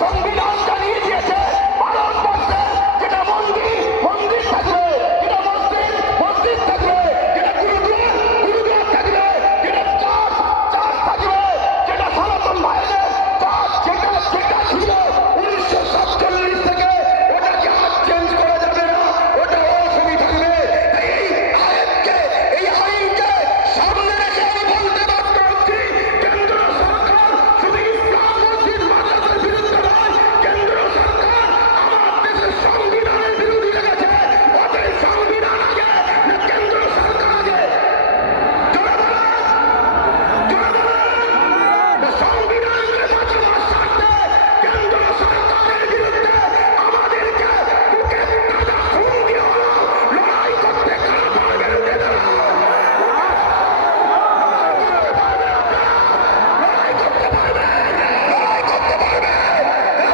সংবিধান জানিয়ে দিয়েছে ভারতবর্ষে যেটা মন্দির মন্দির থাকবে, যেটা মসজিদ মসজিদ থাকবে, যেটা গুরুদুয়ার থাকবে, যেটা চার্চ চার্চ থাকবে, যেটা সনাতন ভাইদের চার্চ যেটা যেটা ছিল 1947 থেকে ওটাকে আর চেঞ্জ করা যাবে না, ওটা ওরকমই থাকবে। এই আইনকে সামনে রেখে আমি বলতে বাধ্য হচ্ছি, কেন্দ্র সরকার শুধু ইসলাম মসজিদ মাদ্রাসার বিরুদ্ধে নয়, কেন্দ্র সরকার আমার দেশের সংবিধানের বিরোধী লেগেছে। ওদের সংবিধান আগে না কেন্দ্র সরকার আগে? জোরে বলেন, জোরে বলেন। সংবিধানকে বাঁচানোর স্বার্থে কেন্দ্র সরকারের বিরুদ্ধে আমাদেরকে বুকে তাজা খুন দিয়ে হলো লড়াই করতে কারা পারবেন? উঠে দাঁড়ান। লড়াই করতে পারবেন, লড়াই করতে পারবেন।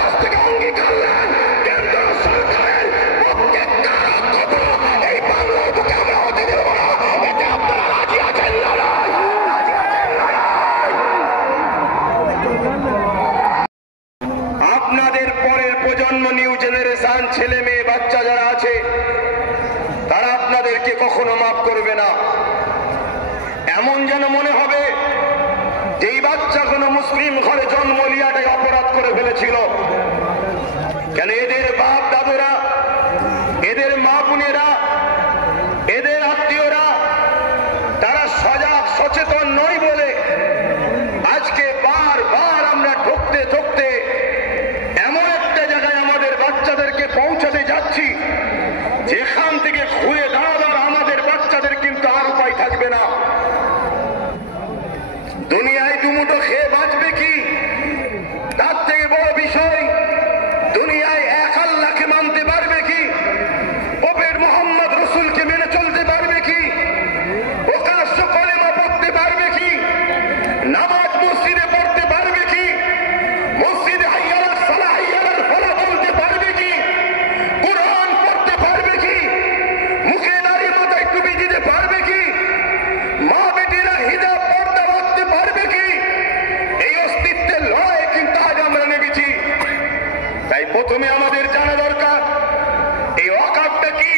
আজ থেকে অঙ্গীকার নেন, কেন্দ্র সরকারের পক্ষে কারা কথা এই বাংলার বুকে আমরা হতে দেব না। এতে আপনারা রাজি আছেন? লড়াই রাজি আছেন? লড়াই। আপনাদের পরের প্রজন্ম, নিউ জেনারেশন, ছেলে মেয়ে বাচ্চা যারা আছে তারা আপনাদেরকে কখনো মাফ করবে না। এমন যেন মনে হবে যেই বাচ্চা কোনো মুসলিম ঘরে জন্ম লিয়াটাই অপরাধ করে ফেলেছিল। কেন এদের বাপ দাদুরা, এদের মা বোনেরা, এদের আত্মীয়রা তারা সজাগ সচেতন নয় বলে আজকে বারবার আমরা ঠকতে ঠকতে এমন একটা জায়গায় আমাদের বাচ্চাদেরকে পৌঁছাতে যাচ্ছি যেখান থেকে ঘুরে দাঁড়াবার আমাদের বাচ্চাদের কিন্তু আর উপায় থাকবে না। দুনিয়ায় দুমুঠো খেয়ে বাঁচবে কি, তার থেকে বড় বিষয় দুনিয়ায় এক আল্লাহকে মানতে পারবে কি, প্রফেট মুহাম্মদ রাসূলকে মেনে চলতে পারবে কি, প্রকাশ্য কলেমা পড়তে পারবে কি, নামাজ মসজিদে পড়তে পারবে কি, মসজিদে হাইয়া আলাস সালাহ হাইয়া আলাল ফালাহ বলতে পারবে কি, কুরআন পড়তে পারবে কি, মুখে দাড়ি মাথায় টুপি দিতে পারবে কি, মা বেটিরা হিজাব পর্দা রাখতে পারবে কি? এই অস্তিত্বের লড়াই কিন্তু আজ আমরা নেমেছি। তাই প্রথমে আমাদের জানা দরকার এই ওয়াকাফটা কি।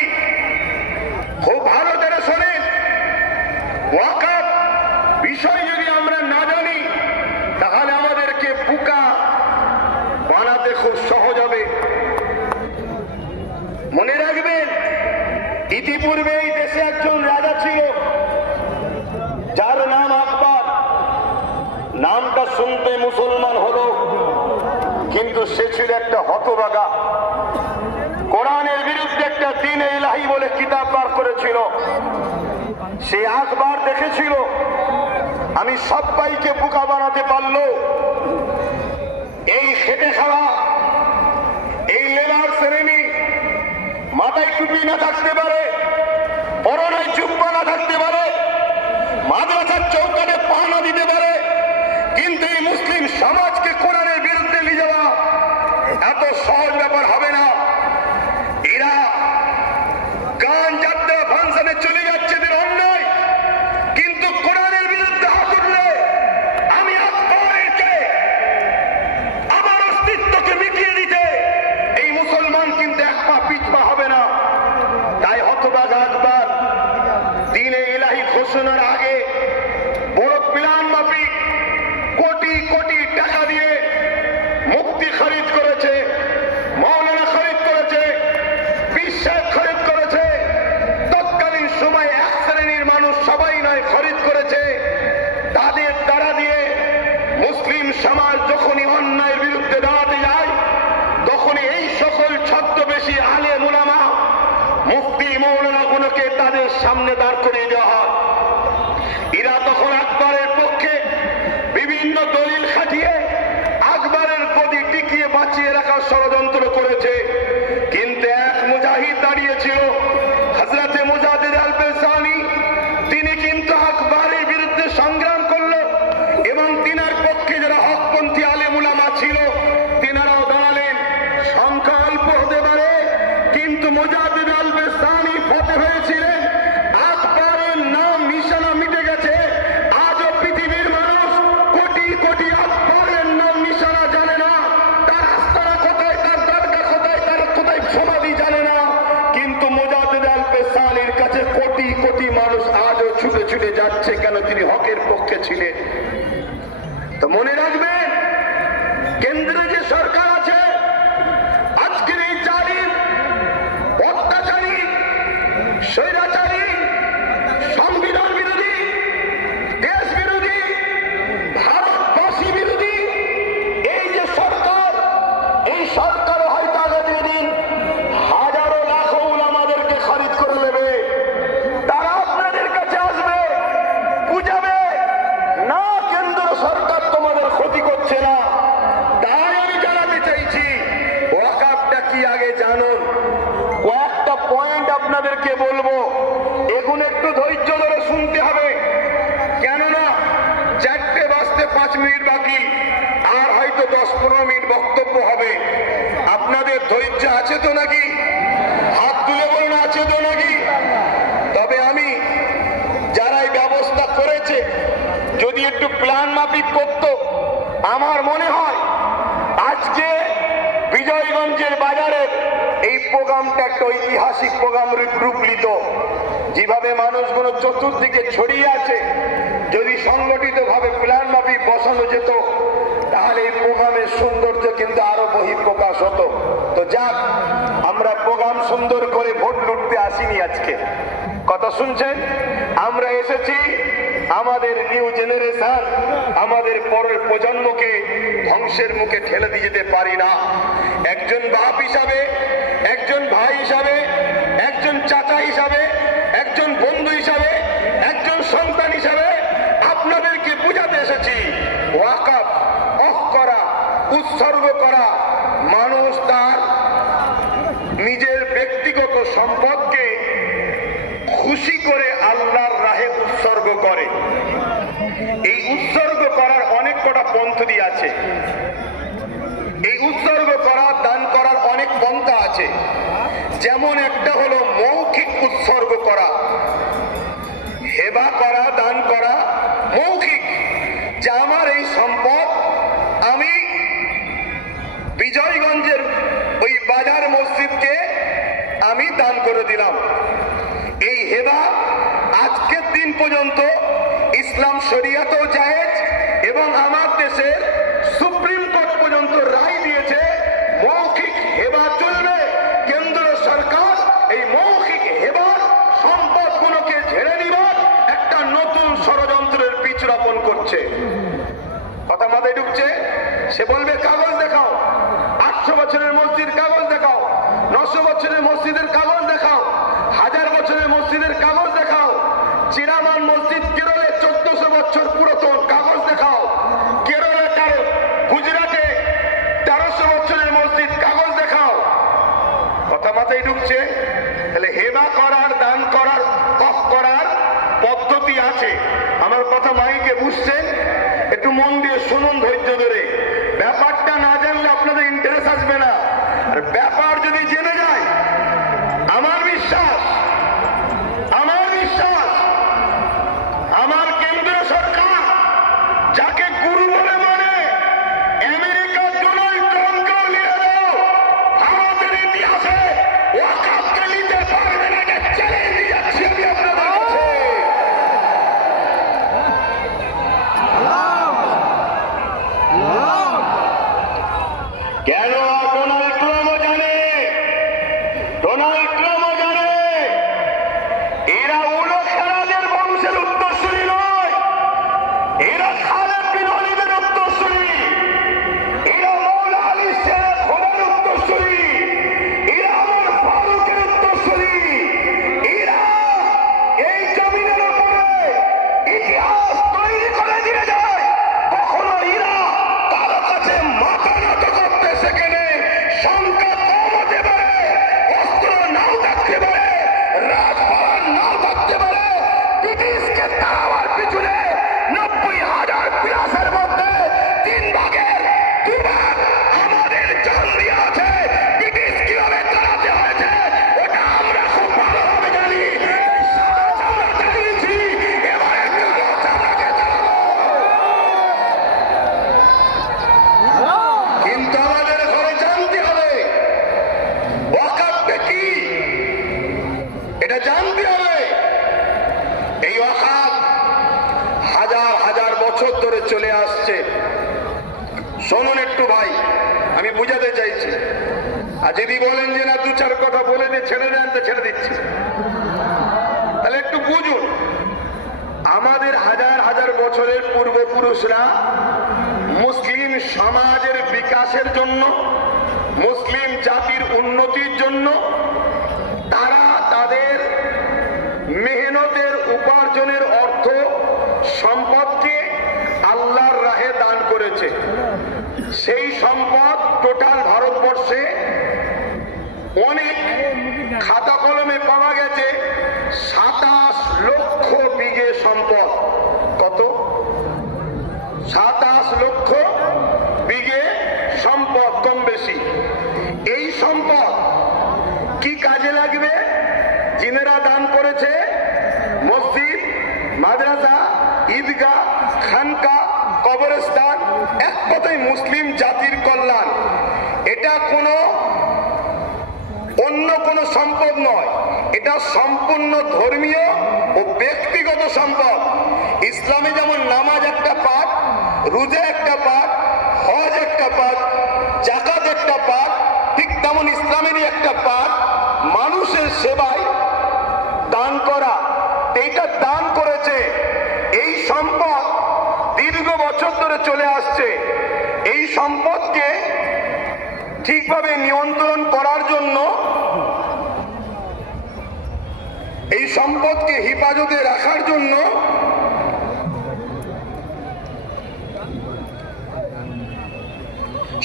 খুব ভালো করে শোনেন, ওয়াকাফ বিষয় যদি আমরা না জানি তাহলে আমাদেরকে বোকা বানাতে খুব সহজ হবে। মনে রাখবেন, ইতিপূর্বে এই দেশে একজন রাজা ছিল যার নাম আকবর। নামটা শুনতে মুসলমান হলো, কিন্তু সে ছিল একটা হতভাগা। কোরআনের বিরুদ্ধে একটা দ্বীন-ই ইলাহি বলে কিতাব বার করেছিল। সে আকবর দেখেছিল আমি সবাইকে বোকা বানাতে পারলো। এই খেটে খাওয়া, এই লেবার শ্রেণী মাথায় টুপি না থাকতে পারে, পরনায় জুব্বা না থাকতে পারে, মাদ্রাসার চৌকাঠে পা না দিতে পারে, কিন্তু এই মুসলিম সমাজকে কোরআনের বিরুদ্ধে নিয়ে যাওয়া এত সহজ ব্যাপার হবে না। এরা গান যাত্রা ফাংশনে চলে যাচ্ছে, এদের অন্যায়, কিন্তু কোরআনের বিরুদ্ধে হাত উঠলে আমি আকবরকে আমার অস্তিত্বকে মিটিয়ে দিতে এই মুসলমান কিন্তু এক পা পিছপা হবে না। তাই হতভাগা আকবর দ্বীন-ই ইলাহি ঘোষণার আগে বড় প্ল্যান মাফিক কোটি কোটি টাকা দিয়ে মুফতি খরিদ করেছে, মাওলানা খরিদ করেছে, পীর সাহেব খরিদ করেছে। তৎকালীন সময় এক শ্রেণীর মানুষ, সবাই নয়, খরিদ করেছে। তাদের দ্বারা দিয়ে মুসলিম সমাজ যখনই অন্যায়ের বিরুদ্ধে দাঁড়াতে যায় তখনই এই সকল ছদ্মবেশী আলেম উলামা, মুফতি, মাওলানা গুলোকে তাদের সামনে দাঁড় করিয়ে দেওয়া হয়। এরা তখন আকবরের পক্ষে বিভিন্ন দলিল খাটিয়ে আকবরের গদি টিকিয়ে বাঁচিয়ে রাখার ষড়যন্ত্র করেছে। কিন্তু এক মুজাহিদ দাঁড়িয়েছিল, হযরতে মুজাদ্দিদ আল-ফিসানি, তিনি কিন্তু আকবরের বিরুদ্ধে সংগ্রাম করলো এবং তিনার পক্ষে যারা হকপন্থী আলেম উলামা ছিল তিনারাও দাঁড়ালেন। সংখ্যা অল্প হতে পারে, কিন্তু মুজাদ্দিদ আল-ফিসানি ফতেহ হয়েছিলেন। আকবরের নাম নিশানা মিটে গেছে। আজও পৃথিবীর মানুষ কোটি কোটি আকবরের নাম নিশানা জানে না, তার আস্থা ছুটে ছুটে যাচ্ছে কেন? তিনি হকের পক্ষে ছিলেন। তো মনে রাখবেন, কেন্দ্রে যে সরকার আছে, আজকের এই জালিম, অত্যাচারী, স্বৈরাচারী, সংবিধান বিরোধী, দেশ বিরোধী, ভারতবাসী বিরোধী এই যে সরকার, এই সরকার হয়তো আগামী দিন হাজারো লাখো উলামাদেরকে খারিজ করে নেবে। তারা আপনাদের কাছে আসবে, বুঝাবে না কেন্দ্র সরকার তোমাদের ক্ষতি করছে না। তাই আমি জানাতে চাইছি, ওয়াকাফটা কি আগে জানুন। কয়েকটা পয়েন্ট আপনাদেরকে বলবো, এখন একটু ধৈর্য ধরে শুনতে হবে, কেননা 4টে বাজতে 5 মিনিট বাকি, আর হয়তো 10-15 মিনিট বক্তব্য হবে। আপনাদের ধৈর্য আছে তো নাকি? হাত তুলে বলুন, আছে তো নাকি? তবে আমি যারা এই ব্যবস্থা করেছে, যদি একটু প্ল্যান মাফিক করত, আমার মনে হয় আজকে বিজয়গঞ্জের বাজারে এই প্রোগ্রামটা একটা ঐতিহাসিক প্রোগ্রাম রূপ নিত। যেভাবে মানুষগুলো চতুর্দিকে ছড়িয়ে আছে, যদি সংগঠিত ভাবে প্ল্যান মাফিক বসানো যেত, তাহলে এই প্রোগ্রামের সৌন্দর্য কিন্তু আরো বহিঃপ্রকাশ হতো। তো যাক, আমরা প্রোগ্রাম সুন্দর করে ভোট লুটতে আসিনি আজকে। কথা শুনছেন? আমরা এসেছি আমাদের নিউ জেনারেশন, আমাদের পরের প্রজন্মকে ধ্বংসের মুখে ঠেলে দিয়ে যেতে পারি না। একজন বাপ হিসাবে, একজন ভাই হিসাবে, একজন চাচা হিসাবে, একজন বন্ধু হিসাবে, একজন সন্তান হিসাবে আপনাদেরকে বুঝাতে এসেছি, ওয়াকাফ অফ করা, উৎসর্গ করা, মানুষ তার নিজের ব্যক্তিগত সম্পদকে খুশি করে আল্লাহর রাহে উৎসর্গ করে। এই উৎসর্গ করার অনেক কটা পদ্ধতি আছে। এই উৎসর্গ করা, দান করার অনেক পন্থা আছে। যেমন একটা হলো মৌখিক উৎসর্গ করা, হেবা করা, দান করা মৌখিক, যে আমার এই সম্পদ আমি বিজয়গঞ্জের ওই বাজার মসজিদকে আমি দান করে দিলাম। এই হেবা আজকের দিন পর্যন্ত ইসলাম শরিয়াতেও জায়েজ, এবং আমার দেশের সুপ্রিম কোর্ট পর্যন্ত রায় দিয়েছে মৌখিক হেবা চলবে। কেন্দ্র সরকার এই মৌখিক হেবার সম্পদগুলোকে ঝেড়ে নিবার একটা নতুন ষড়যন্ত্রের বীজ রোপণ করছে। কথা মাথায় ঢুকছে? সে বলবে কাগজ দেখাও, 800 বছরের মসজিদ কাগজ দেখাও, 900 বছরের মসজিদের কাগজ দেখাও, 1000 বছরের মসজিদের কাগজ দেখাও, চিরামান মসজিদ কেরলে 1400 বছর পুরাতন কাগজ দেখাও, কেরলে গুজরাটে 1300 বছরের মসজিদ কাগজ দেখাও। কথা মাথায় ঢুকছে? তাহলে হেবা করার, দান করার, কফ করার পদ্ধতি আছে। আমার কথা মাইকে বুঝছেন? একটু মন দিয়ে শুনুন, ধৈর্য ধরে। ব্যাপারটা না জানলে আপনাদের ইন্টারেস্ট আসবে না, আর ব্যাপার যদি জেনে যায়, আমার বিশ্বাস, আমার কেন্দ্রীয় সরকার যাকে গুরু বলে মানে, আমেরিকার ডোনাল্ড ট্রাম্পকেও নিয়ে দাও, ভারতের ইতিহাসে ওয়াকাফকে নিতে পারবে না, এটা চ্যালেঞ্জ দিয়ে যাচ্ছি আমি আপনাদের কাছে। কেন? ডোনাল্ড ট্রাম্পও জানে, ডোনাল্ড ট্রাম্পও জানে এরা উলো খেলাদের বংশের উত্তরসূরি নয়, এরা খালেদ বিন ওয়ালিদের উত্তরসূরি, এরা মৌলা আলী শের খোদার উত্তরসূরি, এরা আমার ফারুকের উত্তরসূরি, এরা এই জমিনের উপরে ইতিহাস তৈরি করে দিয়ে যায়। কখনো এরা কারো কাছে মাথা নত করতে শেখেনি। সংখ্যা কম হতে পারে, অস্ত্র বুঝাতে চাইছি। আর যদি বলেন যে না দু চার কথা বলে দিয়ে ছেড়ে দেন, তো ছেড়ে দিচ্ছি। তাহলে একটু বুঝুন, আমাদের হাজার হাজার বছরের পূর্বপুরুষরা মুসলিম সমাজের বিকাশের জন্য, মুসলিম জাতির উন্নতির জন্য তারা তাদের মেহনতের উপার্জনের অর্থ সম্পদকে আল্লাহর রাহে দান করেছে। সেই সম্পদ টোটাল ভারতবর্ষে অনেক খাতা কলমে পাওয়া গেছে 27 লক্ষ বিঘে সম্পদ। কত? 27 লক্ষ বিঘে সম্পদ, কম বেশি। এই সম্পদ কি কাজে লাগবে? যিনারা দান করেছে মসজিদ, মাদ্রাসা, ঈদগাহ, খানকা, কবরস্থান, এক কথায় মুসলিম জাতির কল্যাণ। এটা কোনো অন্য কোনো সম্পদ নয়, এটা সম্পূর্ণ ধর্মীয় ও ব্যক্তিগত সম্পদ। ইসলামে যেমন নামাজ একটা পাঠ, রোজা একটা পাঠ, হজ একটা পাঠ, যাকাত একটা পাঠ, ঠিক তেমন ইসলামেরই একটা পাঠ মানুষের সেবায় দান করা। এইটা দান করেছে। এই সম্পদ দীর্ঘ বছর ধরে চলে আসছে। এই সম্পদকে ঠিকভাবে নিয়ন্ত্রণ করার জন্য, এই সম্পদকে হেফাজতে রাখার জন্য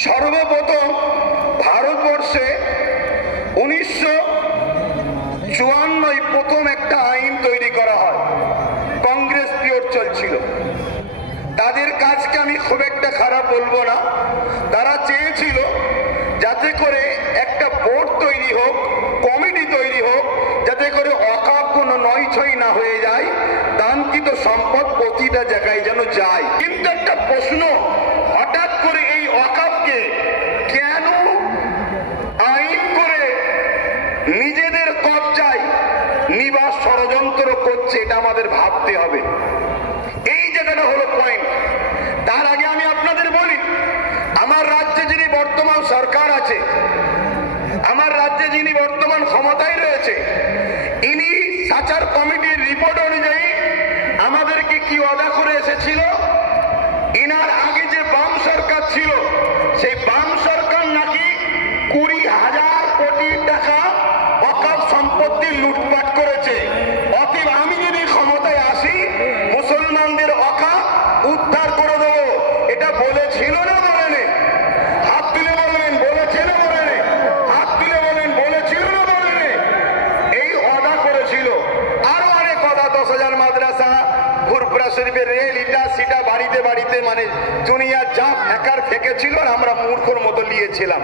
সর্বপ্রথম ভারতবর্ষে 1954 প্রথম একটা আইন তৈরি করা হয়। কংগ্রেস পিরিয়ড চলছিল। তাদের কাজকে আমি খুব একটা খারাপ বলবো না। তারা চেয়েছিল যাতে করে একটা বোর্ড তৈরি হোক, কমিটি তৈরি হোক, যাতে করে অকাপ কোনো নয়ছয় না হয়ে যায়, দানকৃত সম্পদ প্রতিটা জায়গায় যেন যায়। কিন্তু একটা প্রশ্ন, হঠাৎ করে এই অকাপকে কেন আইন করে নিজেদের কবজায় নিবাস ষড়যন্ত্র করছে, এটা আমাদের ভাবতে হবে। এই জায়গাটা হলো পয়েন্ট। তার আগে আমি আপনাদের বলি, আমার রাজ্যে যিনি বর্তমান সরকার আছে, আমার রাজ্যে যিনি বর্তমান ক্ষমতায় রয়েছে, ইনি সাচার কমিটির রিপোর্ট অনুযায়ী আমাদেরকে কি ওয়াদা করে এসেছিল? ইনার আগে যে বাম সরকার ছিল, সেই বাম সরকার নাকি 20,000 কোটি টাকা অকাপ সম্পত্তি লুটপাট করেছে। অতএব আমি যদি ক্ষমতায় আসি, মুসলমানদের অকাপ উদ্ধার করে দেবো। এটা বলেছিল না বলেনি? হাত তুলে বলবেন বলেছে না বলেনি? হাত তুলে বলেন বলেছিল না বলেনি? এই ওয়াদা করেছিল। আরো অনেক কথা, 10,000 মাদ্রাসা, ফুরফুরা শরীফের রেল, ইটা সিটা বাড়িতে বাড়িতে, মানে দুনিয়া যা ফেকার ফেকেছিল আর আমরা মূর্খর মতো নিয়েছিলাম।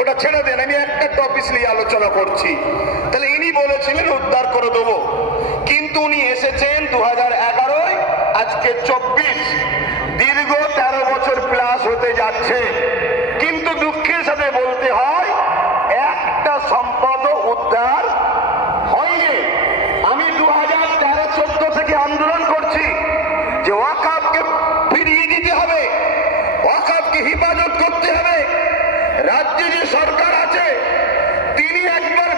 ওটা ছেড়ে দেন, আমি একটা টপিক নিয়ে আলোচনা করছি। তাহলে ইনি বলেছিলেন উদ্ধার করে দেবো, কিন্তু উনি এসেছেন 2011, আজকে 24, দীর্ঘ 13 বছর প্লাস হতে যাচ্ছে। কিন্তু দুঃখের সাথে বলতে হয়, একটা সম্পদও উদ্ধার হয়নি। আমি 2013-14 থেকে আন্দোলন করছি যে ওয়াকাফকে ফিরিয়ে দিতে হবে, ওয়াকাফকে হেফাজত করতে হবে। রাজ্যে যে সরকার আছে, তিনি একবার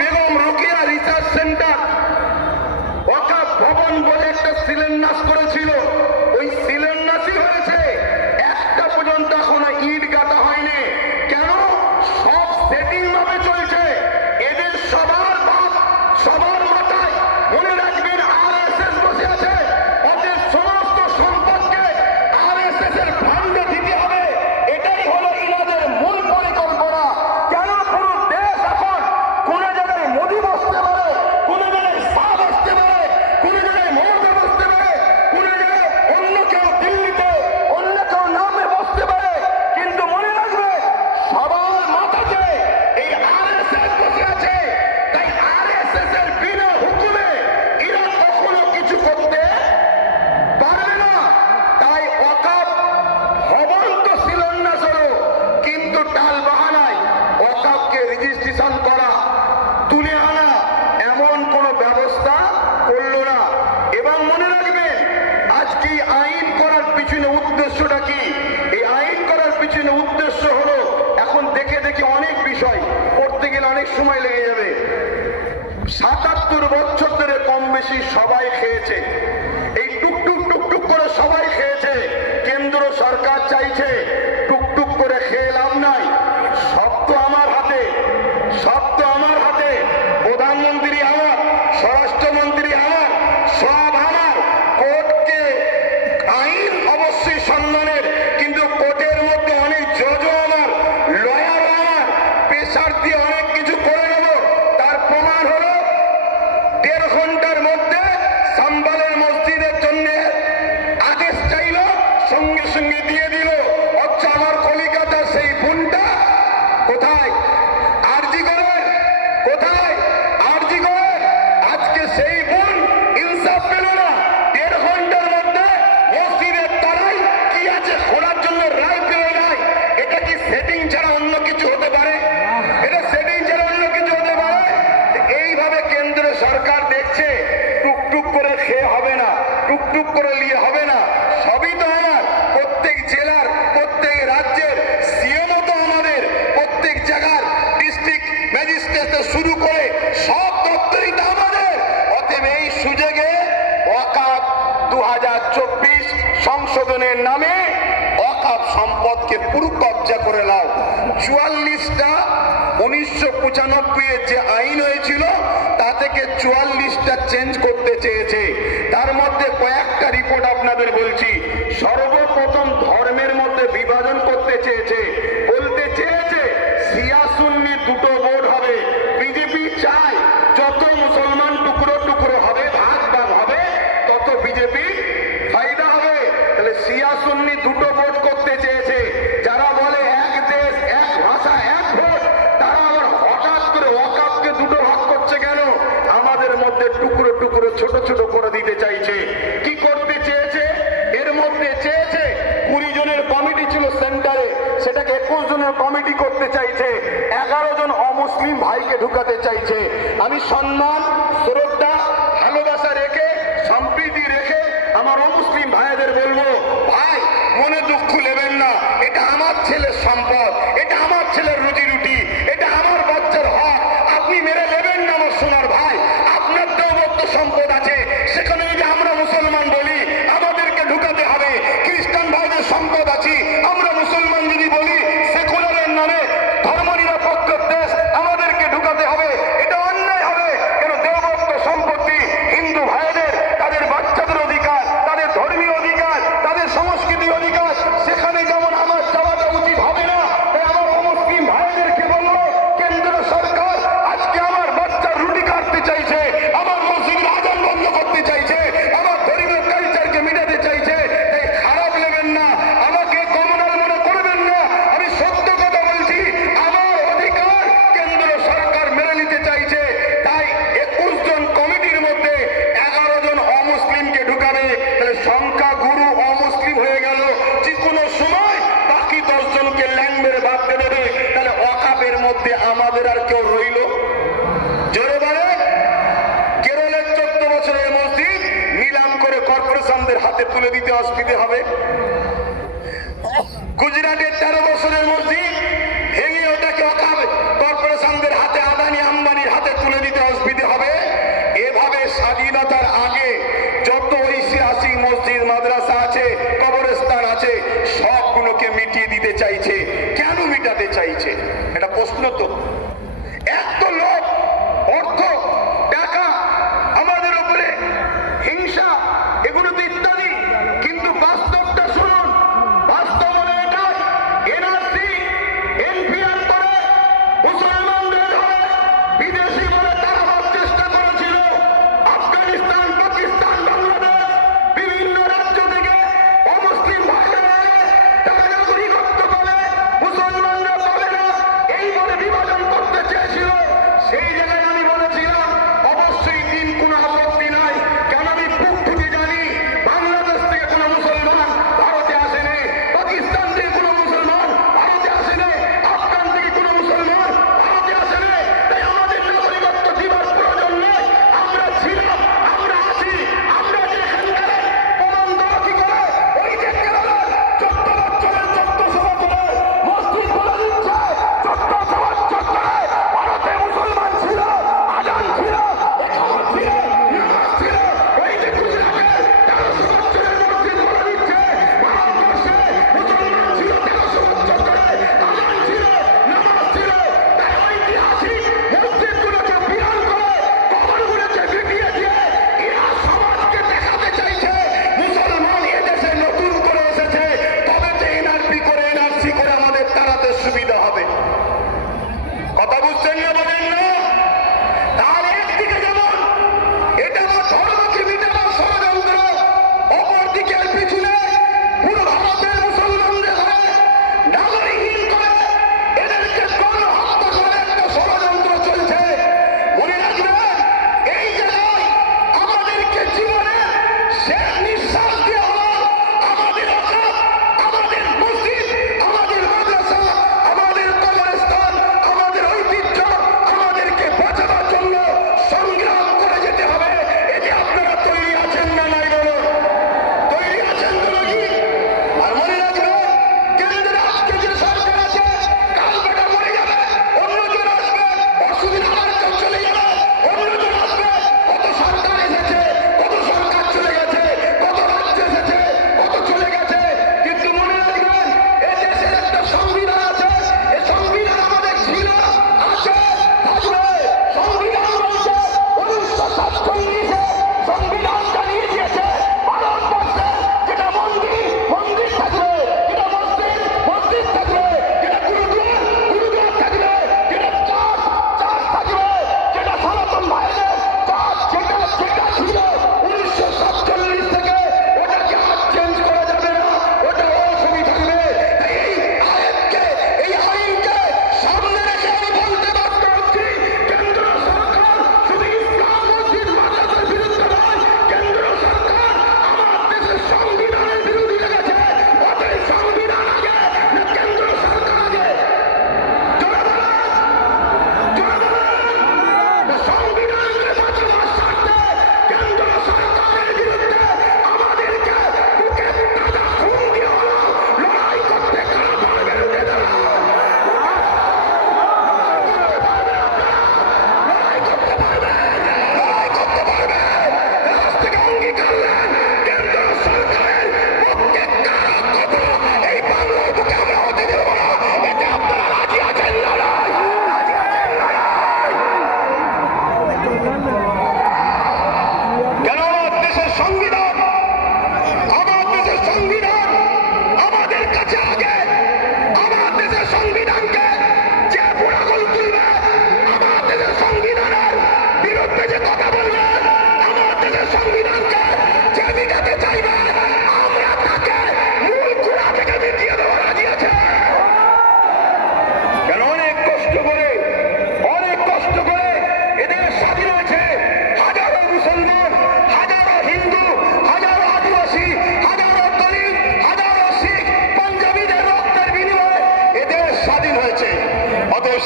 বেগম রোকেয়া রিসার্চ সেন্টার, ওয়াকাফ ভবন বলে একটা শিলান্যাস করেছিল। ওই শিলান্যাসই হয়েছে, একটা পর্যন্ত এখনো ইট গাঁথা হয়নি। কেন? সব সেটিং ভাবে চলছে। এদের সবার মাথায় মনে রাখবেন আরএসএস বসে আছে। ওদের সমস্ত সম্পদকে আরএসএস এর ভান্ডে দিতে হবে, এটাই হলো ইনাদের মূল পরিকল্পনা। কেন? পুরো দেশ এখন কোন জায়গায় মোদি বসতে পারে, কোন জায়গায় শাহ বসতে পারে, কোন জায়গায় মমতা বসতে পারে, কোন জায়গায় অন্য কেউ দিল্লিতে অন্য কেউ নামে বসতে পারে। কিন্তু মনে রাখবে, সবার মাথাতে এই আরএসএস বসে আছে। তাই আরএসএস এর বিনা হুকুমে এরা কখনো কিছু করতে পারবে না। তাই ওয়াকাফ ভবন তো শিলান্যাস হলো, কিন্তু টাল বাহানায় ওয়াকাফকে রেজিস্ট্রেশন করা, তুলে আনা, এমন কোন ব্যবস্থা করলো না। এবং মনে রাখবেন, আজকে আইন করার পিছনে উদ্দেশ্যটা কি? এই আইন করার পিছনে উদ্দেশ্য হলো, এখন অনেক সময় লেগে যাবে। 77 বছর ধরে কম বেশি সবাই খেয়েছে, এই টুকটুক টুকটুক করে সবাই খেয়েছে। কেন্দ্র সরকার চাইছে টুকটুক করে খেয়ে লাভ নাই, সব তো আমার হাতে, সব তো আমার হাতে। প্রধানমন্ত্রী আমার, স্বরাষ্ট্রমন্ত্রী আমার, সব আমার। কোর্টকে আইন অবশ্যই সম্মানের, কিন্তু কোর্টের মধ্যে অনেক জজ আমার, লয়ার আমার, প্রেসার দিয়ে অনেক কিছু করে নেব। তার প্রমাণ হলো 1.5 ঘন্টার মধ্যে সাম্বালের মসজিদের জন্য আদেশ চাইল, সঙ্গে সঙ্গে দিয়ে দিল। আচ্ছা, আমার কলিকাতা সেই বোনটা কোথায়? আরজি করে কোথায়? আরজি করে আজকে সেই বোন ইনসাফ পেল না। 1.5 ঘন্টার মধ্যে মসজিদের তারাই কি আছে খোলার জন্য রায় পেল নাই। এটা কি সেটিং ছাড়া অন্য কিছু হতে পারে? এটা সেটিং ছাড়া অন্য কিছু হতে পারে? এইভাবে কেন্দ্র সরকার দেখছে টুকটুক করে খেয়ে হবে না, টুকটুক করে নিয়ে হবে না। সবই তো আমার, প্রত্যেক জেলার, প্রত্যেক রাজ্যের সিএমও তো আমাদের, প্রত্যেক জায়গার ডিস্ট্রিক্ট ম্যাজিস্ট্রেট শুরু করে সব দপ্তরই তো আমাদের। অতএব এই সুযোগে ওয়াকাফ 2024 সংশোধনের নামে ওয়াকাফ সম্পদকে পুরো কবজা করে নাও। 44টা 1995 এর যে আইন হয়েছিল তা থেকে 44টা চেঞ্জ করতে চেয়েছে। তার মধ্যে কয়েকটা রিপোর্ট আপনাদের বলছি। সর্বপ্রথম ধর্মের মধ্যে বিভাজন করতে চেয়েছে, বলতে চেয়েছে শিয়া সুন্নি দুটো বোর্ড হবে। বিজেপি চায় যত মুসলমান টুকরো টুকরো হবে, ভাগ ভাগ হবে, তত বিজেপি ফায়দা হবে। তাহলে শিয়া সুন্নি দুটো বোর্ড করতে চেয়েছে। যারা বলে এক দেশ এক ভাষা এক ভোট, তারা আবার হঠাৎ করে ওয়াকাফকে দুটো ভাগ করছে কেন? আমাদের মধ্যে টুকরো টুকরো ছোট ছোট করে দিতে চাইছে। কি করতে চেয়েছে? এর মধ্যে চেয়েছে 20 জনের কমিটি ছিল সেন্টারে, সেটাকে 21 জনের কমিটি করতে চাইছে। 11 জন অমুসলিম ভাইকে ঢুকাতে চাইছে। আমি সম্মান, শ্রদ্ধা, ভালোবাসা রেখে, সম্প্রীতি রেখে আমার অমুসলিম ভাইদের বলবো, ভাই মনে দুঃখ নেবেন না। এটা আমার ছেলের সম্পদ, এটা আমার ছেলের রুজি রুটি, এটা আমার বাচ্চার হক। আপনি মেরে নেবেন না আমার সোনার ভাই। আপনার দেবত্ব সম্পদ আছে, সেখানে যদি আমরা মুসলমান বলি আমাদেরকে ঢুকাতে হবে। খ্রিস্টান ভাইদের সম্পদ আছে, আমরা মুসলমান যদি বলি সেকুলারের নামে ধর্ম নিরপেক্ষ দেশ আমাদেরকে ঢুকাতে হবে। এটা অন্যায় হবে। কেন? দেবত্ব সম্পত্তি হিন্দু ভাইদের, তাদের বাচ্চাদের অধিকার, তাদের ধর্মীয় অধিকার, তাদের সংস্কৃতি অধিকার, সেখানে যেমন আমার যাওয়াটা উচিত হবে না। তাই আমার অমুসলিম ভাইদেরকে বলবো, কেন্দ্র সরকার আজকে আমার বাচ্চার রুটি কাটতে চাইছে, আমার মসজিদের আযান বন্ধ করতে চাইছে, আমার ধর্মীয় কালচারকে মিটাতে চাইছে। তাই খারাপ নেবেন না, আমাকে কমনাল মনে করবেন না। আমি সত্য কথা বলছি, আমার অধিকার কেন্দ্র সরকার মেনে নিতে চাইছে। তাই 21 জন কমিটির মধ্যে 11 জন অমুসলিমকে ঢুকাবে। তাহলে সংখ্যা গুরু অমুসলিম হয়ে গেল। যে কোনো সময় বাকি 10 জনকে ল্যাং মেরে বাদ দিয়ে দেবে। তাহলে ওয়াকাফের মধ্যে আমাদের আর কেউ রইল? জোরে বলে। কেরলের 14 বছরের মসজিদ নিলাম করে কর্পোরেশনদের হাতে তুলে দিতে অসুবিধে হবে। গুজরাটের 13 বছরের মসজিদ ভেঙে ওটাকে ওয়াকাফ কর্পোরেশনদের হাতে, আদানি আম্বানির হাতে তুলে দিতে অসুবিধে হবে। এভাবে স্বাধীনতার আগে যত ঐতিহাসিক মসজিদ মাদ্রাসা আছে, কবরস্থান আছে, সবগুলোকে মিটিয়ে দিতে চাইছে। কেন মিটাতে চাইছে? এটা প্রশ্ন তো। এত লোক, অর্থ, টাকা আমাদের উপরে, হিংসা, এগুলো তো ইত্যাদি। কিন্তু বাস্তবটা শুনুন, বাস্তব হলো এটা। এনআরসি এনপিআর করে মুসলমানদের ধরে বিদেশি বলে তাড়াবার চেষ্টা করেছিল। আফগানিস্তান, পাকিস্তান, বাংলাদেশ, বিভিন্ন রাজ্য থেকে অমুসলিম ভাইরা তারা নাগরিকত্ব বলে মুসলমানরা পাবে না, এই বলে বিভাজন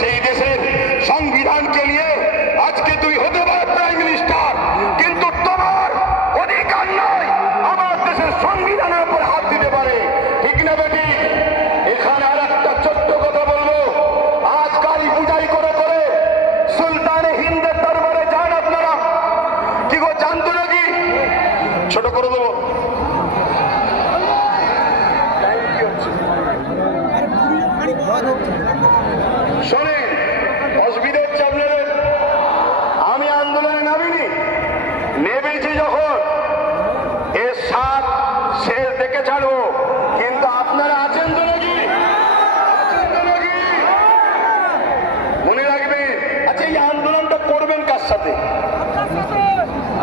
সেই দেশের সংবিধানকে নিয়ে আজকে তুই হতে পারে প্রাইম মিনিস্টার, কিন্তু তোমার অধিকার নয় আমার দেশের সংবিধানের উপর হাত দিতে পারে। ঠিক না বেটি? এখানে আর একটা ছোট্ট কথা বলবো, আজ কালী পূজাই করে করে সুলতানে হিন্দের দরবারে যান আপনারা। কি গো, জানতো নাকি? ছোট করে দেবো। শোনেন, অসুবিধা হচ্ছে আপনাদের। আমি আন্দোলনে নামিনি, নেমেছি যখন এর সাত শেষ দেখে ছাড়বো, কিন্তু আপনারা আছেন তো নাকি? মনে রাখবেন। আচ্ছা, এই আন্দোলনটা করবেন কার সাথে?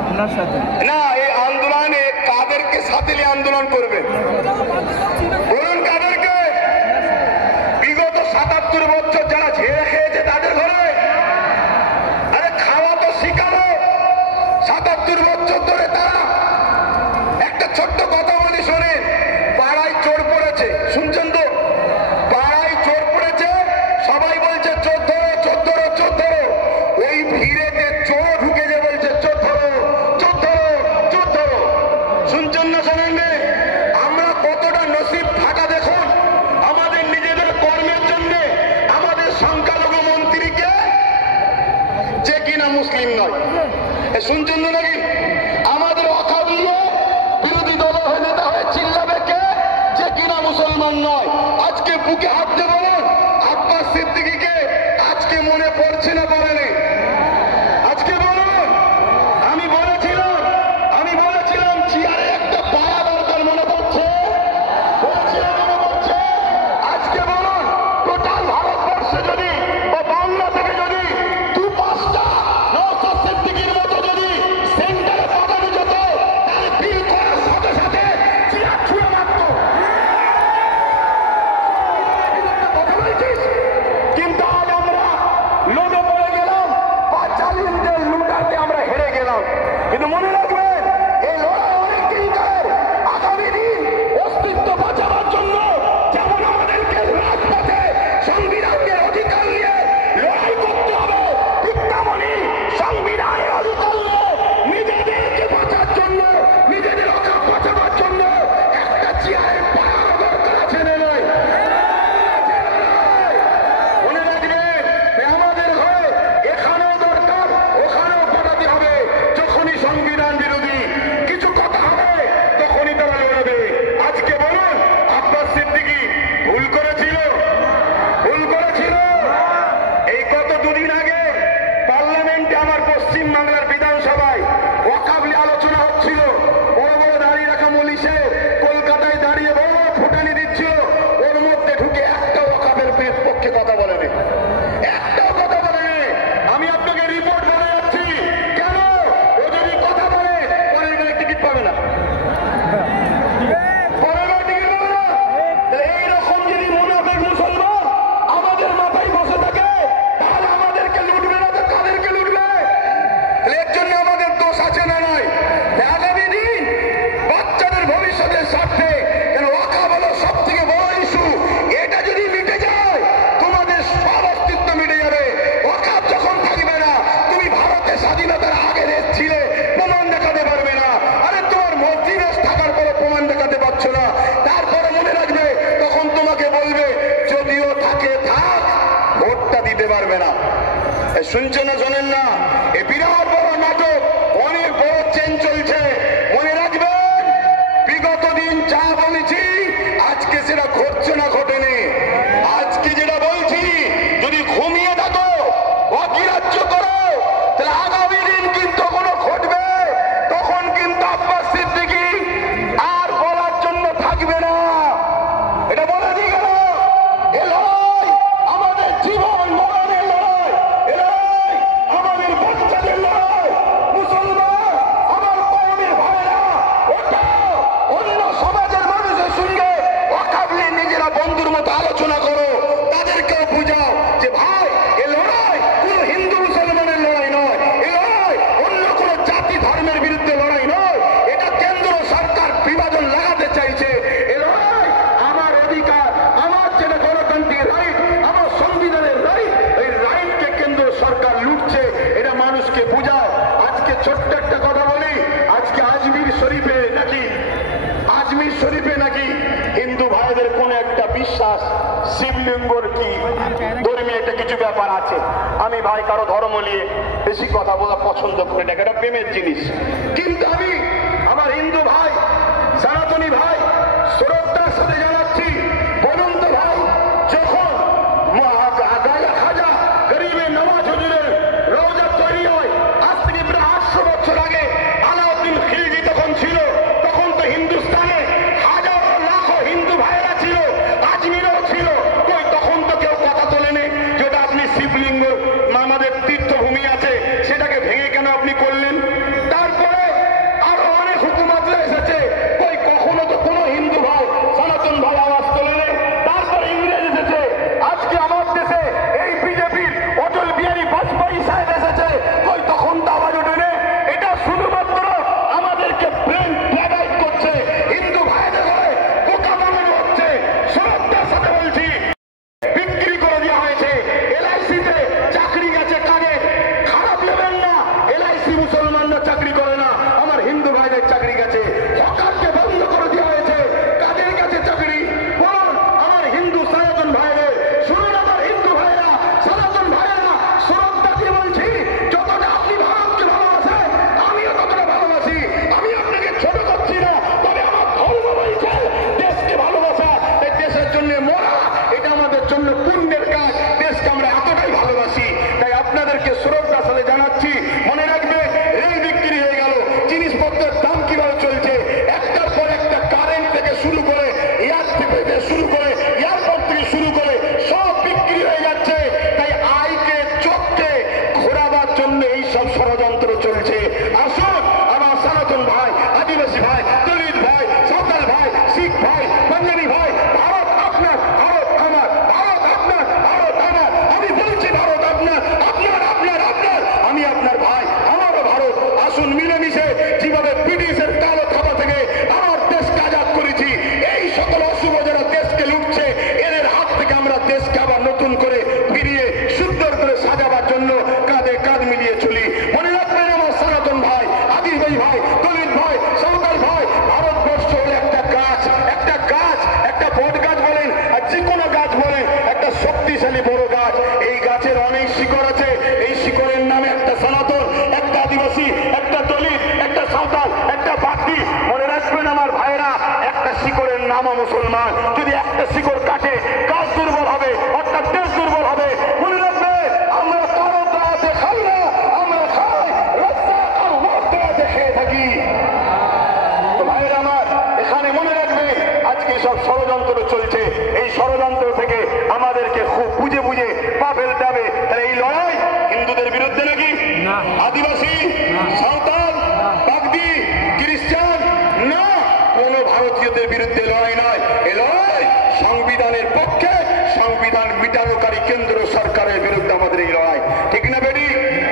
আপনার সাথে না, এই আন্দোলনে কাদেরকে সাথে নিয়ে আন্দোলন করবেন বলুন? কাদেরকে? বিগত ৭৭ বছর যারা ঝেড়ে খেয়েছে তাদের ঘরে? আরে খাওয়া তো শিখাবো। ৭৭ বছর ধরে তারা। একটা ছোট্ট কথা বলি শোনেন, পাড়ায় চোর পড়েছে, শুনছেন তো? পাড়ায় চোর পড়েছে, সবাই বলছে চোর ধরো, চোর ধরো, চোর ধরো। ওই ভিড়েতে চোর ঢুকে যে বলছে চোর ধরো, চোর ধরো, চোর ধরো। শুনছেন না শোনেন? আমরা কতটা নসিব ফাঁকা দেখুন। আমাদের নিজেদের কর্মের জন্য আমাদের সংখ্যালঘু মন্ত্রীকে, যে কিনা মুসলিম নয়, শুনছেন না নাকি? আমাদের অকাল দিয়ে বিরোধী দল হয়ে নেতা হয়ে চিল্লাবে কে? যে কিনা মুসলমান নয়। আজকে বুকে হাত দিয়ে বলুন, আব্বাস সিদ্দিকীকে আজকে মনে পড়ছে না পড়েনি? আজকে বলুন। আমি বলেছিলাম চেয়ারে একটা পায়া দরকার, মনে পড়ছে? বলেছিলাম, মনে পড়ছে? আজকে বলুন, টোটাল ভারতবর্ষে যদি বা বাংলা থেকে যদি ২-৫টা নওশাদ সিদ্দিকীর মতো যদি সেন্টারে পাঠানো যেত, তাহলে বিল করার সাথে সাথে চেয়ার ছুঁড়ে মারত। কথা বলছিস? কিন্তু আজ আমরা লোভে পড়ে গেলাম, বাচালিনদের লুটাতে আমরা হেরে গেলাম। কিন্তু মনে রাখবেন, এই লড়াই অনেক দিনকার। আগামী দিন অস্তিত্ব বাঁচাবার জন্য যেমন আমাদেরকে রাজপথে সংবিধানের অধিকার নিয়ে লড়াই করতে হবে, ঠিক তেমনি সংবিধানের অধিকার নিয়ে নিজেদেরকে বাঁচার জন্য, নিজেদের অকাপ বাঁচাবার জন্য একটা চেয়ারের পাওয়ার দরকার আছে না নয়? মনে রাখবেন, আমাদের হয়ে এখানেও দরকার, ওখানেও পাঠাতে হবে। যখনই সংবিধান বিরোধী কিছু কথা হবে, তখনই তারা লড়বে। আজকে বলুন, আব্বাস সিদ্দিকী ভুল করেছিল? ভুল করেছিল? এই গত দুদিন আগে পার্লামেন্টে আমার পশ্চিম বাংলার বিধানসভায় ওয়াকফ নিয়ে আলোচনা হচ্ছিল। বড় বড় দাঁড়িয়ে রাখা মনীষে কলকাতায় দাঁড়িয়ে বড় বড় ফুটানি দিচ্ছিল। ওর মধ্যে ঢুকে একটা ওয়াকফের পক্ষে কথা বলেনি, একটাও কথা বলেনি। আমি আপনাকে রিপোর্ট বলে যাচ্ছি। কেন? ও যদি কথা বলে পরের গায়ে টিকিট পাবে না, পরের গায়ে টিকিট পাবে না। তাহলে এইরকম যদি মুনাফিক মুসলমান আমাদের মাথায় বসে থাকে, তাহলে আমাদেরকে লুটবে না তো কাদেরকে লুটবে? তাহলে এর জন্য আমাদের দোষ আছে না নয়? আগামী দিন বাচ্চাদের ভবিষ্যতের স্বার্থে, কেন ওয়াকফ হলো সব থেকে বড় ইস্যু। এটা যদি মিটে যায়, তোমাদের সব অস্তিত্ব মিটে যাবে। ওয়াকফ যখন থাকবে না, তুমি ভারতের স্বাধীনতার আগে দেশ ছিলে, প্রমাণ দেখাতে পারবে না। আরে তোমার মসজিদে থাকার পরে প্রমাণ দেখাতে পারছো না, তারপরে মনে রাখবে, তখন তোমাকে বলবে যদিও থাকে থাক, ভোটটা দিতে পারবে না। শুনছেন না শোনেন না? এ বিরাট বড় নাটক, অনেক বড় চেন চলছে। মনে রাখবেন, বিগত দিন যা বলেছি আজকে সেটা ঘটছে না ঘটেনি। আজকে যেটা বলছি, যদি ঘুমিয়ে থাকো, অগ্রাহ্য করো, তাহলে আগামী দিন কিন্তু কোনো ঘটবে, তখন কিন্তু আব্বাস সিদ্দিকী আর বলার জন্য থাকবে না। এটা বলে দিয়ে গেল। এ লড়াই আমাদের জীবন মরণের লড়াই, এ লড়াই আমাদের বাচ্চাদের লড়াই। মুসলমান আমার কওমের ভাইরা, ওটা অন্য সমাজের মানুষের সঙ্গে ওয়াকফ নিয়ে নিজেরা বন্ধু শিবলিঙ্গর কি ধর্মীয় একটা কিছু ব্যাপার আছে। আমি ভাই কারো ধর্ম নিয়ে বেশি কথা বলা পছন্দ করি না, এটা প্রেমের জিনিস। কিন্তু আমি আমার হিন্দু ভাই, সনাতনী ভাই শ্রদ্ধার সাথে জানাচ্ছি, বলুন তো ভাই, যখন খাজা গরিবের নওয়াজ হুজুরের রওজা তৈরি হয় আজ থেকে প্রায় 800 বছর আগে, আলাউদ্দিন খিলজি তখন ছিল, তখন তো হিন্দুস্তানে হাজারো লাখো হিন্দু ভাইয়েরা ছিল, আজমিরেও ছিল, কই তখন তো কেউ কথা তোলেনি যেটা আপনি শিবলিঙ্গ আমাদের তীর্থভূমি আছে সেটাকে ভেঙে কেন আপনি করলেন? তারপরে আরো অনেক হুকুমতরা এসেছে, কই কখনো তো কোনো হিন্দু ভাই সনাতন ভাই আওয়াজ তোলেনি। তারপরে ইংরেজ এসেছে, আজকে আমার দেশে এই বিজেপির অটল বিহারী বাজপেয়ী সাহেব এসেছে, কই তখন তো আওয়াজ ওঠেনি। এটা শুধুমাত্র আমাদেরকে ব্রেন প্যারালাইজ করছে, হিন্দু ভাইদের হয়ে বোকা বানানো হচ্ছে। শ্রদ্ধার সাথে বলছি, বিক্রি করে দেওয়া হয়েছে। এলআইসিতে চাকরি গেছে কাদের? খারাপ নেবেন না, এলআইসি মুসলমানরা চাকরি করে না, আমার হিন্দু ভাইদের চাকরি গেছে। হকারকে বন্ধ করে দেওয়া হয়েছে, কাদের কাছে চাকরি? বলুন আমার হিন্দু সনাতন ভাইদের। শুনুন আমার হিন্দু ভাইরা, সনাতন ভাইরা, শ্রদ্ধা দিয়ে বলছি, যতটা আপনি ভারতকে ভালোবাসেন আমিও ততটা ভালোবাসি। আমি আপনাকে ছোট করছি না, তবে আমার ধর্ম বলছে দেশকে ভালোবাসা, এই দেশের জন্য মরা, এটা আমাদের জন্য পুণ্যের কাজ। দেশকে আমরা এতটাই ভালোবাসি, তাই আপনাদেরকে শ্রদ্ধার সাথে জানাচ্ছি, মনে রাখবে রেল বিক্রি হয়ে গেল, জিনিসপত্রের দাম কিভাবে চলছে, একটার পর একটা, কারেন্ট থেকে শুরু করে এয়ার থেকে শুরু করে এয়ারপোর্ট থেকে শুরু করে সব বিক্রি হয়ে যাচ্ছে। তাই আইকে চোখকে ঘোরাবার জন্য এই সব ষড়যন্ত্র চলছে। আসুন আমার সনাতন ভাই, আদিবাসী ভাই, দলিত ভাই, সাঁওতাল ভাই, শিখ ভাই, পাঞ্জাবি ভাই, ভারত আপনার, ভারত আমার, ভারত আপনার, ভারত আমার। আমি বলছি ভারত আপনার, আপনার আপনার আপনার, আমি আপনার ভাই, আমারও ভারত। আসুন মিলেমিশে যেভাবে ব্রিটিশের কালো থাবা থেকে আমার দেশকে আজাদ করেছি, এই সকল অশুভ যারা দেশকে লুটছে এদের হাত থেকে আমরা দেশকে আবার নতুন করে ফিরিয়ে সুন্দর করে সাজাবার জন্য কাঁধে কাঁধ মিলিয়ে চলি। মনে রাখবেন আমার সনাতন ভাই, আদিবাসী ভাই, দলিত ভাই, সাঁওতাল ভাই, ভারতবর্ষ হলো একটা গাছ, একটা গাছ, একটা বট গাছ বলেন আর যে কোনো গাছ বলেন, একটা শক্তিশালী বড় গাছ। এই গাছের অনেক শিকড় আছে, এই শিকড়ের নামে একটা সনাতন, একটা আদিবাসী, একটা দলিত, একটা সাঁওতাল, একটা বাগদি। মনে রাখবেন আমার ভাইরা, একটা শিকড়ের নামও মুসলমান। যদি একটা শিকড় কাটে গাছ দুর্বল হবে, অর্থাৎ দেশ দুর্বল হবে। মনে রাখবে আমরা কারো দাওয়াতে খাই না, আমরা খাই রাস্তা আর মত দাওয়াতে খেয়ে থাকি। তো ভাইরা আমার, এখানে মনে রাখবে আজকে সব ষড়যন্ত্র চলছে, এই ষড়যন্ত্র থেকে আমাদেরকে খুব বুঝে বুঝে পা ফেলতে হবে। তাহলে এই লড়াই হিন্দুদের বিরুদ্ধে নাকি? না। আদিবাসী, সাঁওতাল, বাগদি, খ্রিস্টান না, কোন ভারতীয়দের বিরুদ্ধে লড়াই নয়। এ লড়াই সংবিধানের পক্ষে, সংবিধান মিটানোকারী কেন্দ্র সরকারের বিরুদ্ধে আমাদের এই লড়াই, ঠিক না বেটি?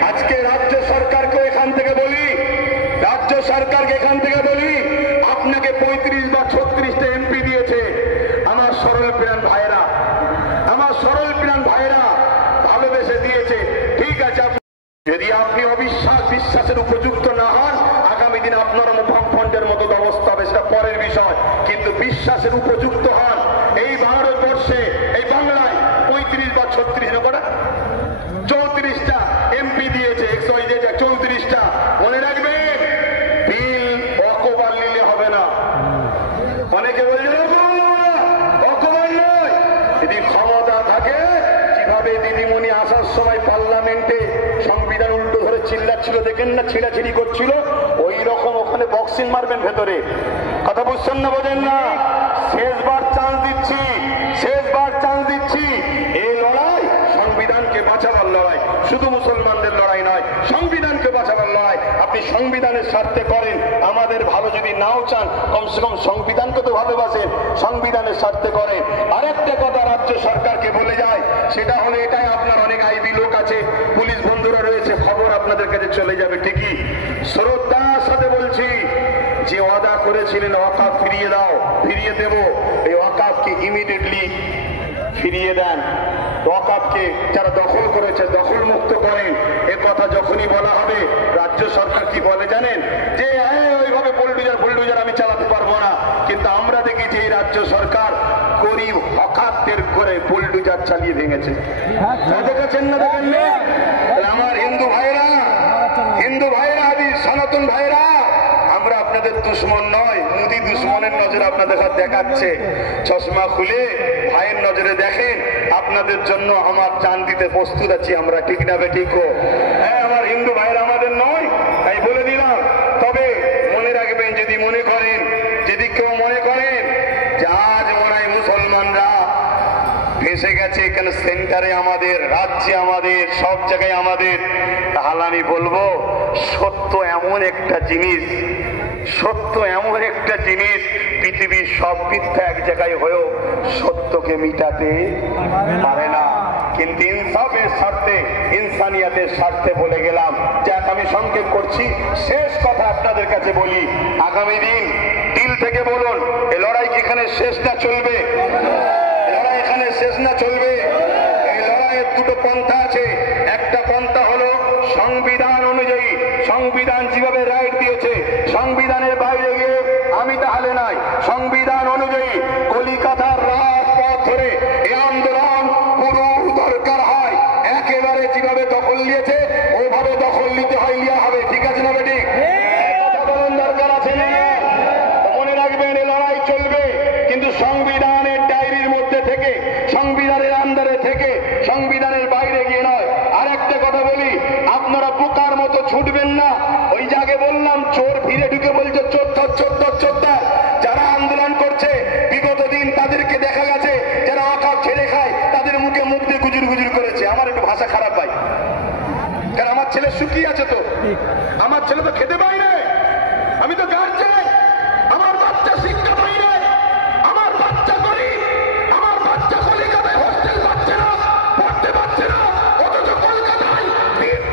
আজকে রাজ্য সরকারকে এখান থেকে বলি, রাজ্য সরকারকে এখান থেকে বলি, আপনাকে 35 বা 36টা এমপি দিয়েছে আমার সরল প্রাণ ভাইরা, আমার সরল প্রাণ ভাইরা ভালোবেসে দিয়েছে, ঠিক আছে। যদি আপনি বিশ্বাসের উপযুক্ত না হন, আগামী দিন আপনার বামফ্রন্টের মতো অবস্থা হবে, সেটা পরের বিষয়। কিন্তু বিশ্বাসের উপযুক্ত হন। এই ভারতবর্ষে, এই বাংলায় 35 বা 36 কটা 34টা এমপি দিয়েছে, 34টা। মনে রাখবেন বিল অকবার নিলে হবে না। অনেকে বলছেন অকবার নয়, যদি ক্ষমতা থাকে, যেভাবে দিদিমণি আসার সময় পার্লামেন্টে সংবিধান উল্টো ধরে চিল্লাচ্ছিল, দেখেন না, ছিঁড়াছিড়ি করছিল, ওই রকম ওখানে বক্সিং মারবেন ভেতরে। কথা বুঝছেন না, বোঝেন না? শেষবার চান্স দিচ্ছি, শেষবার চান্স দিচ্ছি। এই লড়াই সংবিধানকে বাঁচাবার লড়াই, শুধু মুসলমানদের লড়াই নয়, সংবিধানকে বাঁচাবার লড়াই। আপনি সংবিধানের স্বার্থে করেন, আমাদের ভালো যদি নাও চান, কমসে কম সংবিধানকে তো ভালোবাসেন, সংবিধানের স্বার্থে করেন। আরেকটা কথা রাজ্য সরকারকে বলে যায়, সেটা হলো এটাই, আপনার অনেক আইবি লোক আছে, পুলিশ বন্ধুরা রয়েছে, খবর আপনাদের কাছে চলে যাবে ঠিকই। শ্রদ্ধার সাথে বলছি, যে ওয়াদা করেছিলেন ওয়াকাফ ফিরিয়ে দাও, ফিরিয়ে দেব, এই ওয়াকাফকে ইমিডিয়েটলি ফিরিয়ে দেন। ওয়াকাফকে যারা দখল করেছে দখল মুক্ত করেন। এ কথা যখনই বলা হবে, রাজ্য সরকার কি বলে জানেন? যে ওইভাবে বুলডোজার আমি চালাতে পারবো না। কিন্তু আমরা দেখি যে এই রাজ্য সরকার গরিব হকারদের করে নয়, বুলডুজার চালিয়ে ভেঙেছে। দেখেছেন না, দেখেন না? আমার হিন্দু ভাইরা আদি সনাতন ভাইরা, আমরা আপনাদের দুশ্মন নয়। মোদি দুশ্মনের নজরে আপনাদের সাথে দেখাচ্ছে। চশমা খুলে ভাইয়ের নজরে দেখেন, আপনাদের জন্য আমার জান দিতে প্রস্তুত আছি আমরা, ঠিক না বেঠিক? হ্যাঁ, আমার হিন্দু ভাইরা আমাদের নয়, তাই বলে দিলাম। তবে মনে রাখবেন, যদি মনে করেন, যদি কেউ মনে করেন যে আজ মনে হয় মুসলমানরা ফেসে গেছে, এখানে সেন্টারে আমাদের, রাজ্যে আমাদের, সব জায়গায় আমাদের, তাহলে আমি বলবো সত্য এমন একটা জিনিস, পৃথিবীর সব মিথ্যা এক জায়গায় হয়েও সত্যকে মিটাতে পারে না। কিন্তু ইনসাফের স্বার্থে, ইনসানিয়াতের স্বার্থে বলে গেলাম। যাক, আমি সংক্ষেপ করছি, শেষ কথা আপনাদের কাছে বলি, আগামী দিন দিল থেকে বলুন, এই লড়াই কি এখানে শেষ না চলবে? লড়াই এখানে শেষ না চলবে? এই লড়াইয়ের দুটো পন্থা আছে। একটা পন্থা হলো সংবিধান অনুযায়ী, সংবিধান যেভাবে রাইট দিয়েছে, সংবিধানের বাইরে গিয়ে আমি তাহলে নাই। সংবিধান অনুযায়ী কলিকাতার রাজপথ ধরে এই আন্দোলন পুরো দরকার হয়, একেবারে যেভাবে দখল নিয়েছে ওভাবে দখল নিতে হয়, লিয়া হবে। ঠিক আছে না বেঠিক? দরকার আছে না? মনে রাখবেন, এই লড়াই চলবে, কিন্তু সংবিধানের ডায়েরির মধ্যে থেকে, সংবিধানের আন্ডারে থেকে, সংবিধানের বাইরে গিয়ে নয়। আর একটা কথা বলি, আপনারা বোকার মতো ছুটবেন না। ওই জায়গায় বললাম, চোর ফিরে ঢুকে বলছে চোর চোর। যারা আন্দোলন করছে বিগত দিন, তাদেরকে দেখা গেছে যারা অকাপ ছেড়ে খায়, তাদের মুখে মুখ দিয়ে গুজুর করেছে। আমার একটু ভাষা খারাপ পাই, কারণ আমার ছেলে শুকিয়ে আছে, তো আমার ছেলে তো খেতে পাই না, আমি তো গার্জেন, আমার বাচ্চা শিক্ষা পাই না, আমার বাচ্চা গরিব, আমার বাচ্চা কলিকাতায় হোস্টেল পাচ্ছে না, পড়তে পারছে না, অথচ কলকাতায়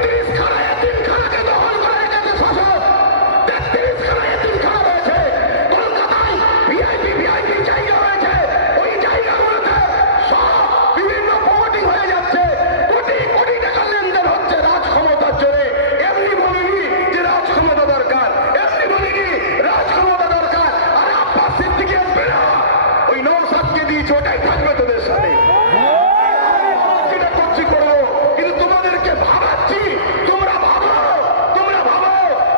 ৩০ খানা এতিমখানাকে দখল করে রেখেছে শাসক। ৩৩ খানা এতিমখানা রয়েছে কলকাতায়, ভিআইপি জায়গা রয়েছে, ওই জায়গাগুলোতে সব বিভিন্ন প্রমোটিং হয়ে যাচ্ছে, কোটি টাকা লেনদেন হচ্ছে রাজ ক্ষমতার জোরে। এমনি বলিনি যে রাজ ক্ষমতা দরকার, এমনি বলিনি রাজ ক্ষমতা দরকার। আর আব্বাস সিদ্দিকী আসবে না, ওই নওশাদকে দিয়েছে, ওটাই থাকবে তোদের সাথে। যেটা করছি করবো, কিন্তু তোমাদেরকে ভাবাচ্ছি, তোমরা ভাবো।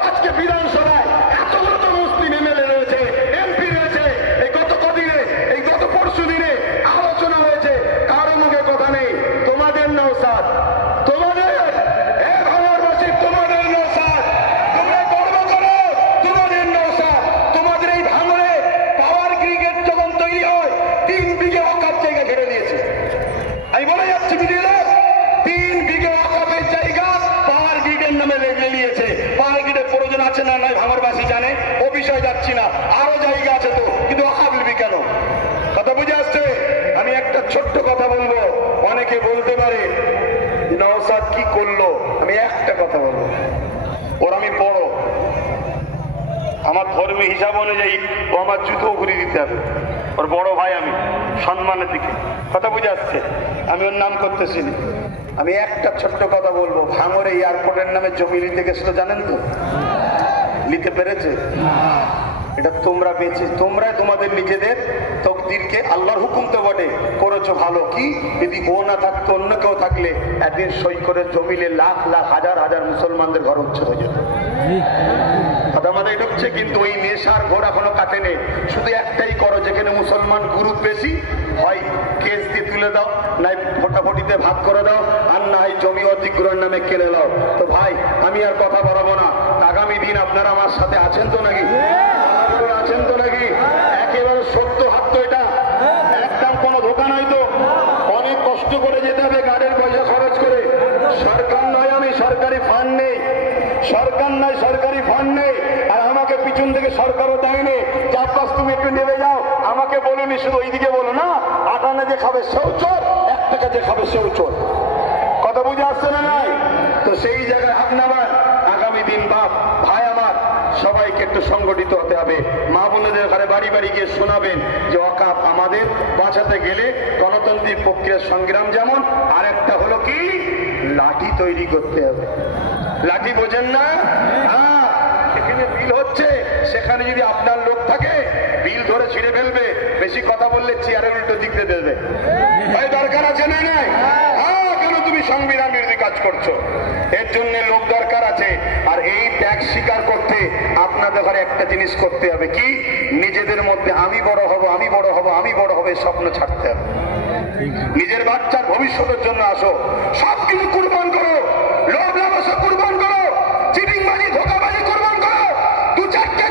আজকে বিধানসভায় এতগুলো তো মুসলিম এমএলএ রয়েছে, এমপি রয়েছে। এই গত কদিনে, এই গত পরশু দিনে আলোচনা হয়েছে, কারো মুখে কথা নেই। তোমাদের নওশাদ, তোমাদের ভাঙরবাসী, তোমাদের নওশাদ, তোমরা গর্ব করো, তোমাদের নওশাদ। তোমাদের এই ভাঙরে পাওয়ার ক্রিকেট যখন তৈরি হয়, 3 বিঘে অকাপ জায়গা ঘিরে নিয়েছে। আমি বলে যাচ্ছি, বুঝলে, 3 বিঘে অকাপের জায়গা পাওয়ার গ্রিডের নামে লেগে নিয়েছে। পাওয়ার গ্রিডের প্রয়োজন আছে না নাই ভাঙরবাসী জানে, ও বিষয় যাচ্ছি না। আরো জায়গা আছে তো, কিন্তু অকাপ নিবি কেন? কথা বুঝে আসছে? আমি একটা ছোট্ট কথা বলবো। অনেকে বলতে পারে নওশাদ কি করলো, আমি একটা কথা বলবো, ওর আমি বড়, আমার ধর্মীয় হিসাব অনুযায়ী ও আমার জুতো ঘুরিয়ে দিতে হবে, ওর বড় ভাই আমি, সম্মানের দিকে। কথা বুঝে আসছে? আমি ওর নাম করতেছি না। আমি একটা ছোট্ট কথা বলবো, ভাঙরে এয়ারপোর্টের নামে জমি নিতে গেছিল, জানেন তো? নিতে পেরেছে? এটা তোমরা বেঁচে, তোমরাই তোমাদের নিজেদের তকদিরকে, আল্লাহর হুকুম তো বটে, করেছো ভালো। কি যদি ও না থাকতো, অন্য কেউ থাকলে একদিন সই করে জমিলে লাখ হাজার মুসলমানদের ঘর উচ্ছেদ হয়ে যেত। কথা মাথায় ঢুকছে? কিন্তু ওই নেশার ঘোর এখনো কাটেনি। শুধু একটাই করো, যেখানে মুসলমান গ্রুপ বেশি হয় কেস দিয়ে তুলে দাও, নাই ফোটাফটিতে ভাগ করে দাও, আর না হয় জমি অধিগ্রহণ নামে কেড়ে দাও। তো ভাই, আমি আর কথা বাড়াবো না। আগামী দিন আপনারা আমার সাথে আছেন তো নাকি? আছেন তো নাকি? একেবারে সত্য হাত তো, এটা একদম কোনো ধোকা নাই তো। অনেক কষ্ট করে যেতে হবে, গাড়ির পয়সা খরচ করে। সরকার নয়, আমি সরকারি ফান্ড নেই, আর আমাকে পিছন থেকে সরকারও দেয়নি। চার পাঁচ তুমি একটু নেমে যাও, আমাকে বলুনি, শুধু ওইদিকে বলো না, 8 আনা যে খাবে সেও চোর, 1 টাকা যে খাবে সেও চোর। কথা বুঝে আসছে না নাই? তো সেই জায়গায় হাত নামান। আগামী দিন ভাই আমার, সবাইকে একটু সংগঠিত হতে হবে। মা বোনদের ঘরে বাড়ি গিয়ে শোনাবেন যে ওয়াকাফ আমাদের বাঁচাতে গেলে গণতান্ত্রিক প্রক্রিয়ার সংগ্রাম যেমন, আর একটা হলো কি, লাঠি তৈরি করতে হবে। লাঠি বোঝেন না? হ্যাঁ, এখানে বিল হচ্ছে, সেখানে যদি আপনার লোক থাকে, ঢিল ধরে ছিঁড়ে ফেলবে, বেশি কথা বললে চেয়ারের উল্টো দিক দিয়ে দেবে। ভাই দরকার আছে না নাই? কেন তুমি সংবিধান বিরোধী কাজ করছো? এর জন্য লোক দরকার আছে। আর এই ত্যাগ স্বীকার করতে আপনাদের ঘরে একটা জিনিস করতে হবে, কি? নিজেদের মধ্যে আমি বড় হব, আমি বড় হব, আমি বড় হবে স্বপ্ন ছাড়তে হবে। নিজের বাচ্চার ভবিষ্যতের জন্য আসো, সবকিছু কুরবান করো, লোভ লালসা কুরবান করো, চিটিংবাজি ধোঁকাবাজি কুরবান করো। দু চারটে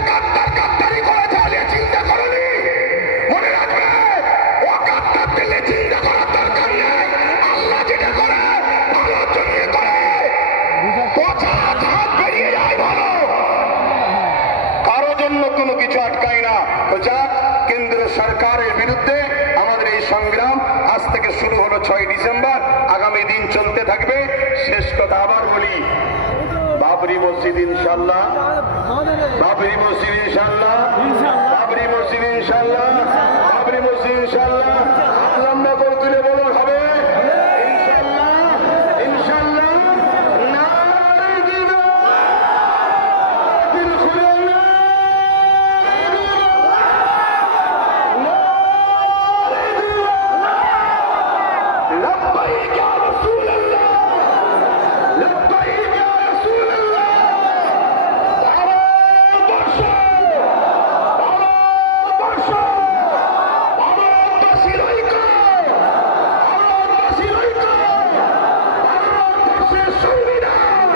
কাপ্তারি করে চালিয়ে চিন্তা করনি, মনে রাখবে ও কাপ্তার দিলে চিন্তা করার দরকার নেই। আল্লাহ যেটা করে ভালোর জন্য করে, পচা ধাপ বেরিয়ে যায় ভালো, কারো জন্য কোনো কিছু আটকায় না। তো যাক, কেন্দ্র সরকারের বিরুদ্ধে আমাদের এই সংগ্রাম আজ থেকে শুরু হলো 6 ডিসেম্বর, আগামী দিন চলতে থাকবে। শেষ কথা আবার বলি, বাবরি মসজিদ ইনশাল্লাহ, বাবরি মসজিদ ইনশাল্লাহ, বাবরি মসজিদ ইনশাল্লাহ, বাবরি মসজিদ ইনশাল্লাহ। লম্বা করে তুলে বলো হবে ইনশাল্লাহ, ইনশাল্লাহ। নারে জিন্দাবাদ, দিল খুলে لبيك يا رسول الله، لبيك يا رسول الله। ভারতবর্ষ, ভারতবর্ষ, ভারতবাসীর ঐক্য, ভারতবাসীর ঐক্য, ভারতবর্ষের সংবিধান।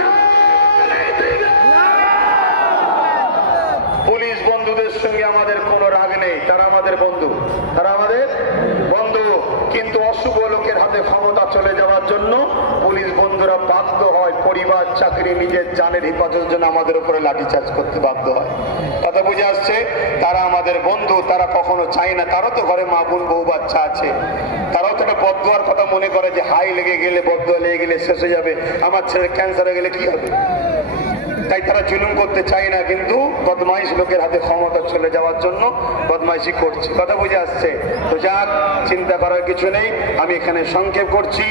নারে জিন্দাবাদ। পুলিশ বন্ধুদের সঙ্গে আমাদের কোনো রাগ নেই, তারা আমাদের বন্ধু, তারা আমাদের বন্ধু। কিন্তু অশুভ লোকের হাতে ক্ষমতা চলে যাওয়ার জন্য পুলিশ বন্ধুরা বাধ্য হয় পরিবার, চাকরি, নিজের জানের হেফাজতের জন্য আমাদের উপরে লাঠিচার্জ করতে বাধ্য হয়। কথা বুঝে আসছে? তারা আমাদের বন্ধু, তারা কখনো চায় না, তারও তো ঘরে মা বোন বউ বাচ্চা আছে, তারাও তো একটা বদদুয়ার কথা মনে করে যে হাই লেগে গেলে, বদদুয়া লেগে গেলে শেষ হয়ে যাবে, আমার ছেলের ক্যান্সার হয়ে গেলে কি হবে। তাই তারা জুলুম করতে চায় না, কিন্তু বদমাইশ লোকের হাতে ক্ষমতা চলে যাওয়ার জন্য বদমাইশি করছে। কথা বুঝে আসছে? তো যাক, চিন্তা করার কিছু নেই, আমি এখানে সংক্ষেপ করছি।